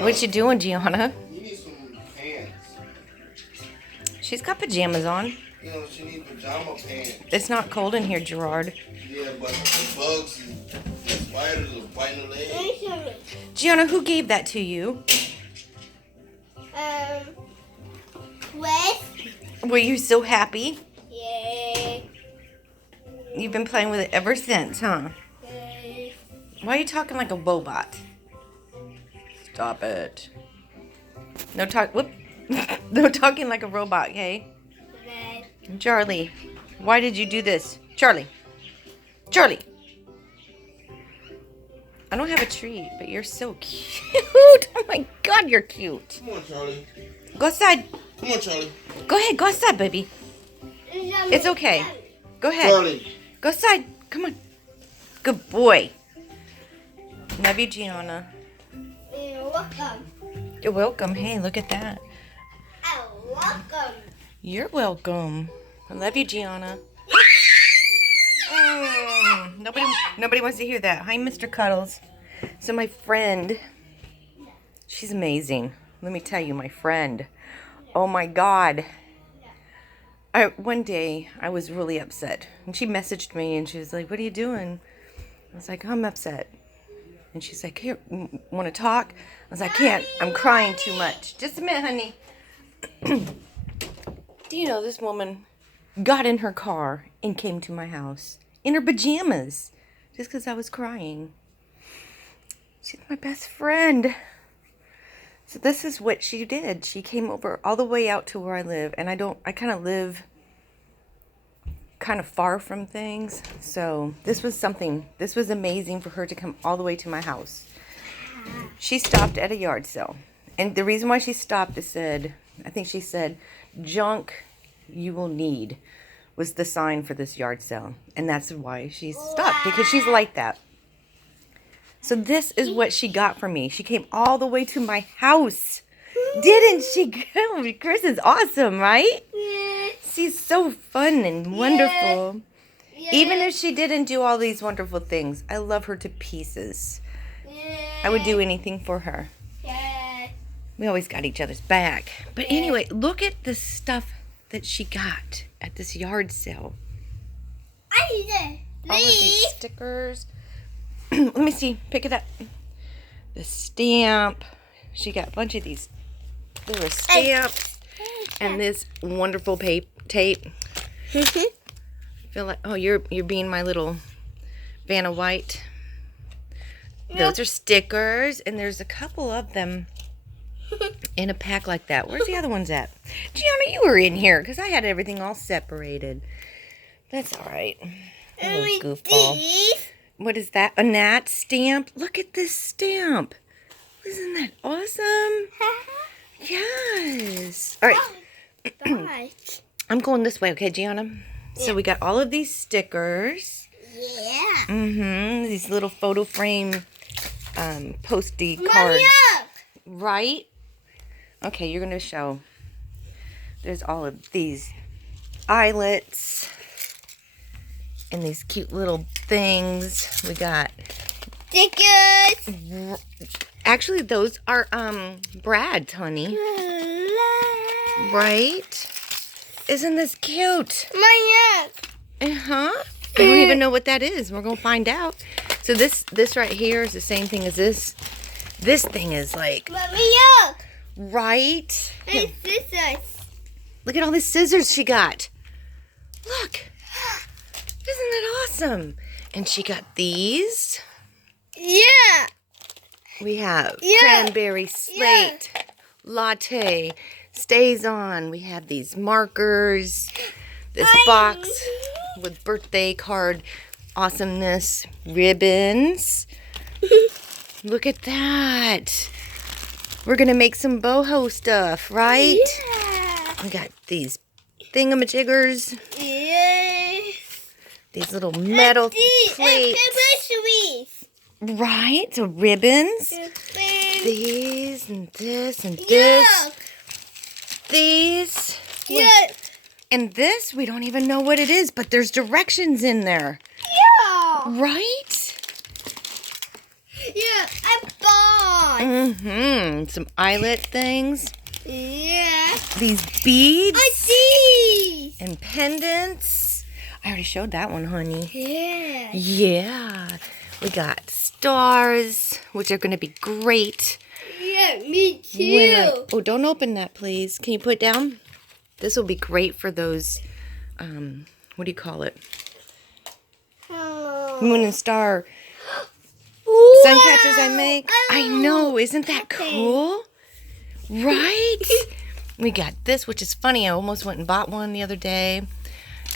What you doing, Gianna? You need some pants. She's got pajamas on. You know, she needs pajama pants. It's not cold in here, Gerard. Yeah, but the bugs and the spiders are biting her legs. Gianna, who gave that to you? Chris? Were you so happy? Yeah. You've been playing with it ever since, huh? Why are you talking like a robot? Stop it. No talk. Whoop. No talking like a robot, okay? Charlie, why did you do this? Charlie. Charlie. I don't have a treat, but you're so cute. Oh my God, you're cute. Come on, Charlie. Go outside. Come on, Charlie. Go ahead, go outside, baby. It's okay. Go ahead. Charlie. Go outside. Come on. Good boy. Love you, Gianna. You're welcome. You're welcome. Hey, look at that. You're welcome. You're welcome. I love you, Gianna. Nobody wants to hear that. Hi, Mr. Cuddles. So my friend, she's amazing. Let me tell you, my friend. Oh my God. One day I was really upset, and she messaged me, and she was like, "What are you doing?" I was like, "I'm upset." And she's like, "Here, want to talk?" I was like, "I can't. I'm crying too much." Just a minute, honey. Do you know this woman got in her car and came to my house in her pajamas just because I was crying? She's my best friend. So this is what she did. She came over all the way out to where I live, and I kind of live kind of far from things. So this was amazing for her to come all the way to my house. She stopped at a yard sale. And the reason why she stopped is I think she said, "Junk you will need," was the sign for this yard sale. And that's why she stopped, because she's like that. So this is what she got for me. She came all the way to my house. Didn't she? Chris is awesome, right? Yeah. She's so fun and wonderful. Yeah. Even if she didn't do all these wonderful things, I love her to pieces. I would do anything for her. Yeah. We always got each other's back. But anyway, look at the stuff that she got at this yard sale. I need it. All of these stickers. Let me see. Pick it up. The stamp. She got a bunch of these little stamps. And this wonderful tape. Feel like, oh, you're being my little Vanna White. Those are stickers, and there's a couple of them in a pack like that. Where's the other ones at? Gianna, you were in here because I had everything all separated. That's all right. A little goofball. What is that? A Nat stamp? Look at this stamp. Isn't that awesome? Yes. All right. I'm going this way, okay, Gianna? Yeah. So we got all of these stickers. Yeah. These little photo frame posty cards. Right? Okay, you're going to show. There's all of these eyelets and these cute little things. We got stickers. Actually, those are Brad's, honey. Right? Isn't this cute? My I don't even know what that is. We're going to find out. So this right here is the same thing as this. This thing is like... Right? And scissors. Look at all the scissors she got. Look. Isn't that awesome? And she got these. Yeah. We have cranberry slate, latte, stays on. We have these markers. This box with birthday card awesomeness, ribbons. Look at that. We're going to make some boho stuff, right? Yeah. We got these thingamajiggers. Yeah. These little metal plates. Right? So ribbons. These and this and this. These. Yeah. And this, we don't even know what it is, but there's directions in there. Yeah. Right? Yeah, I bought. Some eyelet things. Yeah. These beads. I see. And pendants. I already showed that one, honey. Yeah. Yeah. We got stars, which are going to be great. Yeah, me too. Oh, don't open that, please. Can you put it down? This will be great for those, what do you call it? Moon and star sun catchers I make. I know. Isn't that cool? Right? We got this, which is funny. I almost went and bought one the other day.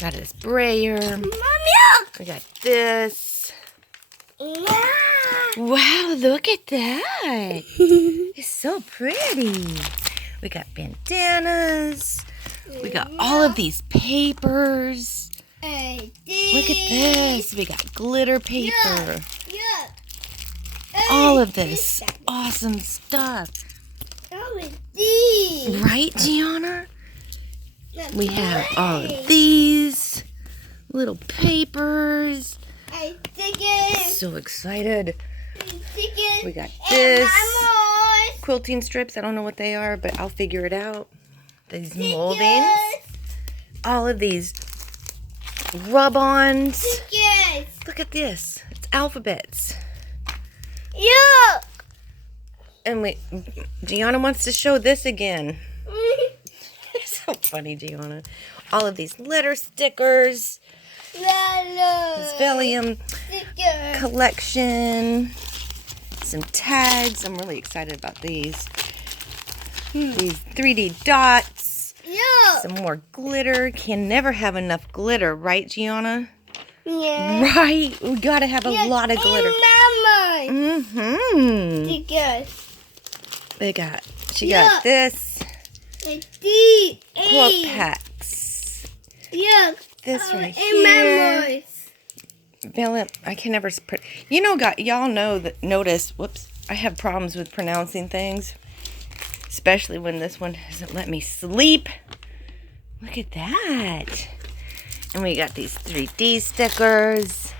Got a sprayer. Milk. We got this. Yeah. Wow, look at that. It's so pretty. We got bandanas. We got all of these papers. Look at this. We got glitter paper. Yeah. All of this awesome stuff. Right, Gianna? We have all of these little papers. So excited. We got this. Quilting strips. I don't know what they are, but I'll figure it out. These moldings. All of these rub-ons. Look at this. It's alphabets. Yeah. And Gianna wants to show this again. It's so funny, Gianna. All of these letter stickers. This Valium collection. Some tags. I'm really excited about these. These 3D dots. Yeah. Some more glitter. Can never have enough glitter, right, Gianna? Yeah. Right. We gotta have a lot of glitter. She got this. Quote packs. Yeah. This right here. Valium. I can never. You know, y'all know that. Notice. Whoops. I have problems with pronouncing things, especially when this one doesn't let me sleep. Look at that. And we got these 3D stickers.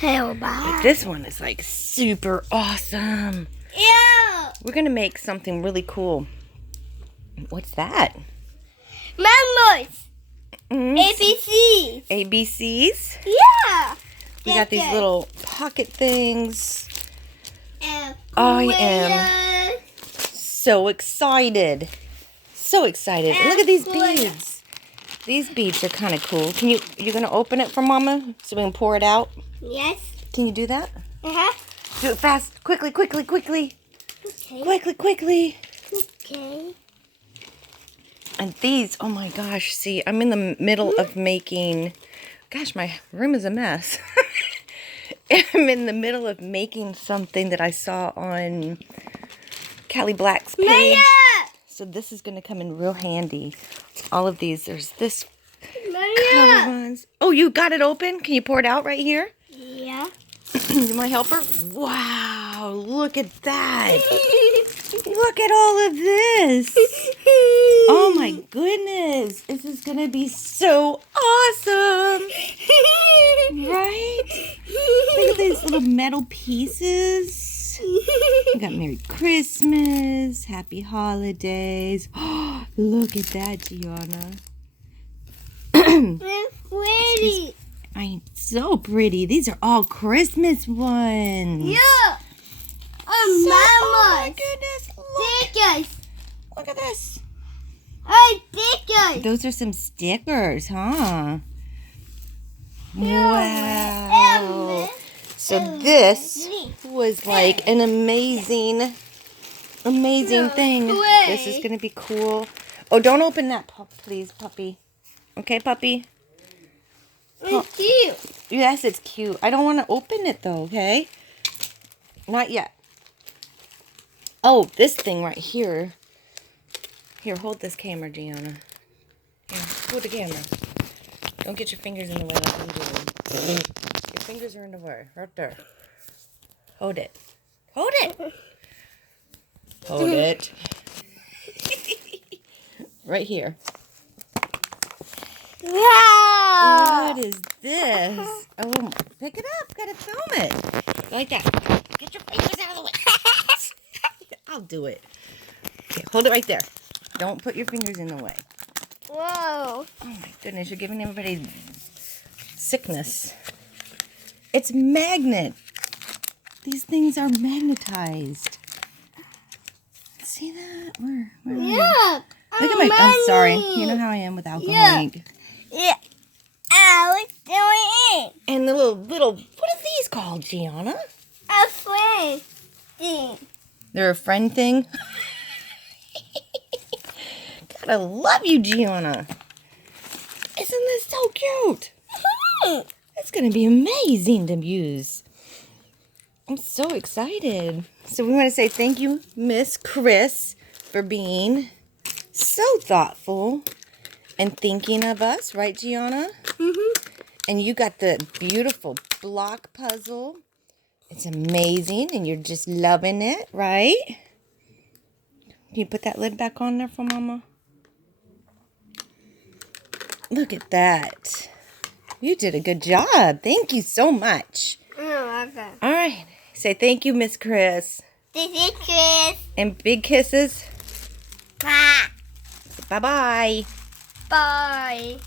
But this one is like super awesome. Yeah. We're gonna make something really cool. What's that? Mammals. ABCs. ABCs? Yeah. We got these little pocket things. I am so excited. So excited. Look at these beads. These beads are kind of cool. You're gonna open it for Mama so we can pour it out? Yes. Can you do that? Uh-huh. Do it fast. Quickly. Okay. Quickly. Okay. And these, oh my gosh, see, I'm in the middle of making, gosh, my room is a mess. I'm in the middle of making something that I saw on Callie Black's page. Maya! So this is going to come in real handy. All of these, there's this Maya! color ones. Oh, you got it open? Can you pour it out right here? Yeah. You my helper? Wow, look at that. Look at all of this. Oh my goodness. This is going to be so awesome. Right? Look at these little metal pieces. We got Merry Christmas, Happy Holidays. Look at that, Gianna. That's pretty. So pretty. These are all Christmas ones. Yeah. Oh my Mammals. goodness. Stickers. Look at this. Stickers. Those are some stickers, huh? Wow. So this was like an amazing thing. This is going to be cool. Oh, don't open that, please, puppy. Okay, puppy? It's cute. Yes, it's cute. I don't want to open it, though, okay? Not yet. Oh, this thing right here. Here, hold this camera, Gianna. Here, hold the camera. Don't get your fingers in the way like I'm doing. Your fingers are in the way. Right there. Hold it. Hold it. Hold it. Right here. Wow. What is this? Oh, pick it up. Gotta film it. Like that. Get your fingers out of the way. I'll do it. Okay, hold it right there. Don't put your fingers in the way. Whoa. Oh my goodness, you're giving everybody sickness. It's magnet. These things are magnetized. See that? Where are you? Yeah. Look at my. I'm sorry. You know how I am with alcohol Yeah. ink. Yeah. I was doing it. And the little. What are these called, Gianna? A friend thing. They're a friend thing. Gotta love you, Gianna. Isn't this so cute? That's gonna be amazing to use. I'm so excited. So we want to say thank you, Miss Chris, for being so thoughtful and thinking of us, right, Gianna? Mm-hmm. And you got the beautiful block puzzle. It's amazing, and you're just loving it, right? Can you put that lid back on there for Mama? Look at that. You did a good job. Thank you so much. Okay. All right. Say thank you, Miss Chris. This is Chris. And big kisses. Bye. Bye-bye. Bye.